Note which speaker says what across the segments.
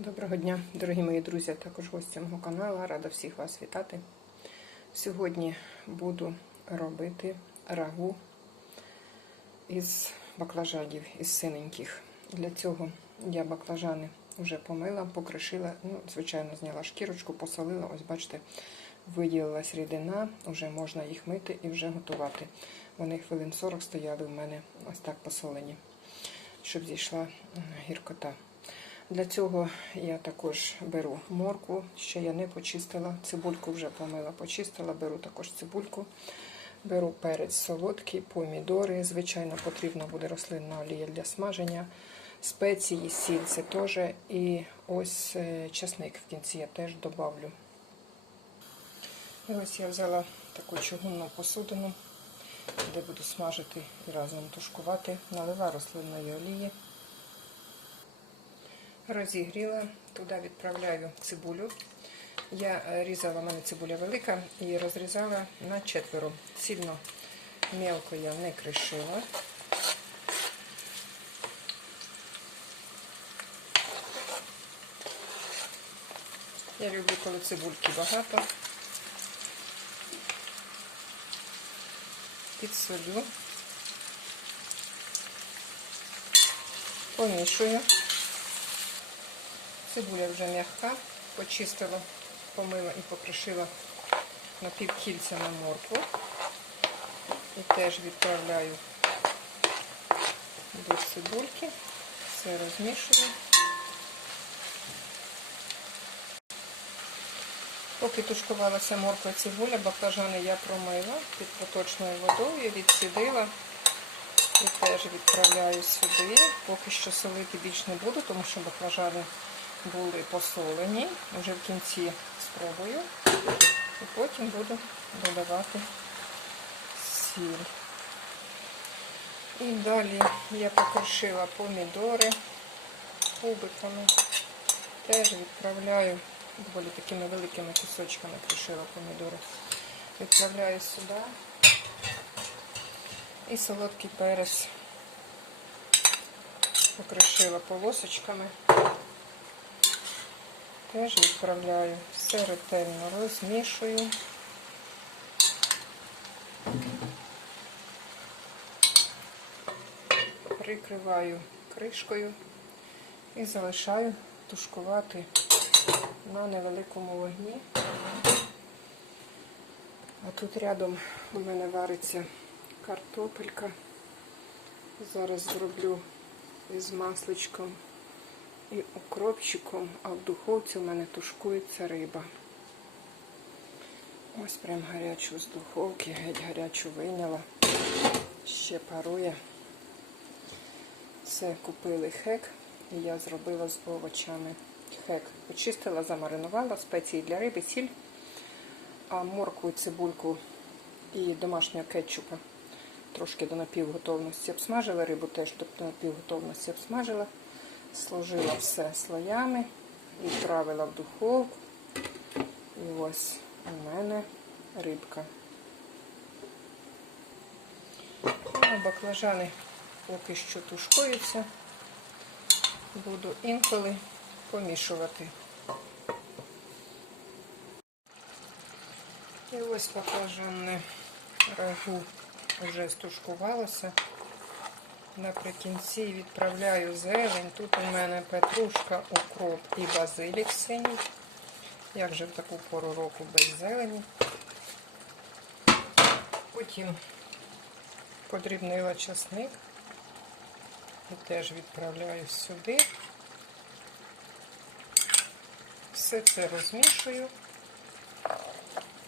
Speaker 1: Доброго дня, дорогі мої друзі, також гості мого каналу. Рада всіх вас вітати. Сьогодні буду робити рагу із баклажанів, із синеньких. Для цього я баклажани вже помила, покришила, ну, звичайно, зняла шкірочку, посолила. Ось, бачите, виділилась рідина, вже можна їх мити і вже готувати. Вони хвилин 40 стояли в мене ось так посолені, щоб зійшла гіркота. Для цього я також беру моркву, ще я не почистила. Цибульку вже помила, почистила, беру також цибульку, беру перець солодкий, помідори. Звичайно, потрібна буде рослинна олія для смаження, спеції, сіль це теж. І ось е, часник в кінці я теж додавлю. І ось я взяла таку чугунну посудину, де буду смажити і разом тушкувати, налила рослинної олії. Розігріла, туди відправляю цибулю. Я е, різала, в мене цибуля велика, і розрізала на четверо. Сильно мелко я не кришила. Я люблю, коли цибульки багато. Підсолю, помішую. Цибуля вже м'яка, почистила, помила і покришила на півкільця на моркву. І теж відправляю до цибульки, все розмішую. Поки тушкувалася морква цибуля, баклажани я промила під проточною водою, відсідила і теж відправляю сюди. Поки що солити більш не буду, тому що баклажани були посолені. Вже в кінці спробую. І потім буду додавати сіль. І далі я покришила помідори кубиками. Теж відправляю, доволі такими великими кусочками кришила помідори. Відправляю сюди. І солодкий перець покришила полосочками. Теж відправляю, все ретельно розмішую. Прикриваю кришкою і залишаю тушкувати на невеликому вогні. А тут рядом у мене вариться картопелька. Зараз зроблю із масличком і укропчиком, а в духовці у мене тушкується риба. Ось прям гарячу з духовки, геть гарячу вийняла. Ще парує. Це купили хек, і я зробила з овочами хек. Почистила, замаринувала спеції для риби, сіль, а моркву, цибульку і домашнього кетчупа. Трошки до напівготовності обсмажила, рибу теж до напівготовності обсмажила сложила все слоями, відправила в духовку. І ось у мене рибка. А баклажани поки що тушкуються. Буду інколи помішувати. І ось баклажанне рагу вже стушкувалося. Наприкінці відправляю зелень. Тут у мене петрушка, укроп і базилік синій. Як же в таку пору року без зелені. Потім подрібнила часник і теж відправляю сюди. Все це розмішую.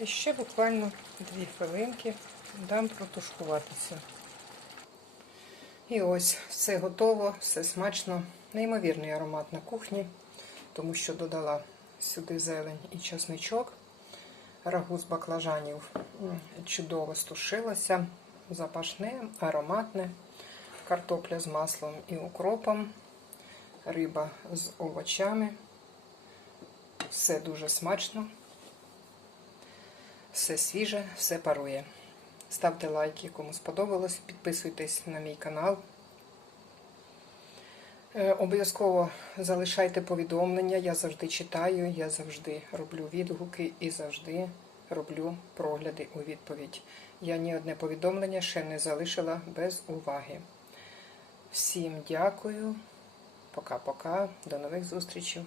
Speaker 1: І ще буквально 2 хвилинки дам протушкуватися. І ось все готово, все смачно. Неймовірний аромат на кухні, тому що додала сюди зелень і часничок. Рагу з баклажанів чудово стушилося, запашне, ароматне, картопля з маслом і укропом, риба з овочами. Все дуже смачно, все свіже, все парує. Ставте лайки, кому сподобалось, підписуйтесь на мій канал. Е, Обов'язково залишайте повідомлення. Я завжди читаю, я завжди роблю відгуки і завжди роблю прогляди у відповідь. Я ні одне повідомлення ще не залишила без уваги. Всім дякую. Пока-пока. До нових зустрічей.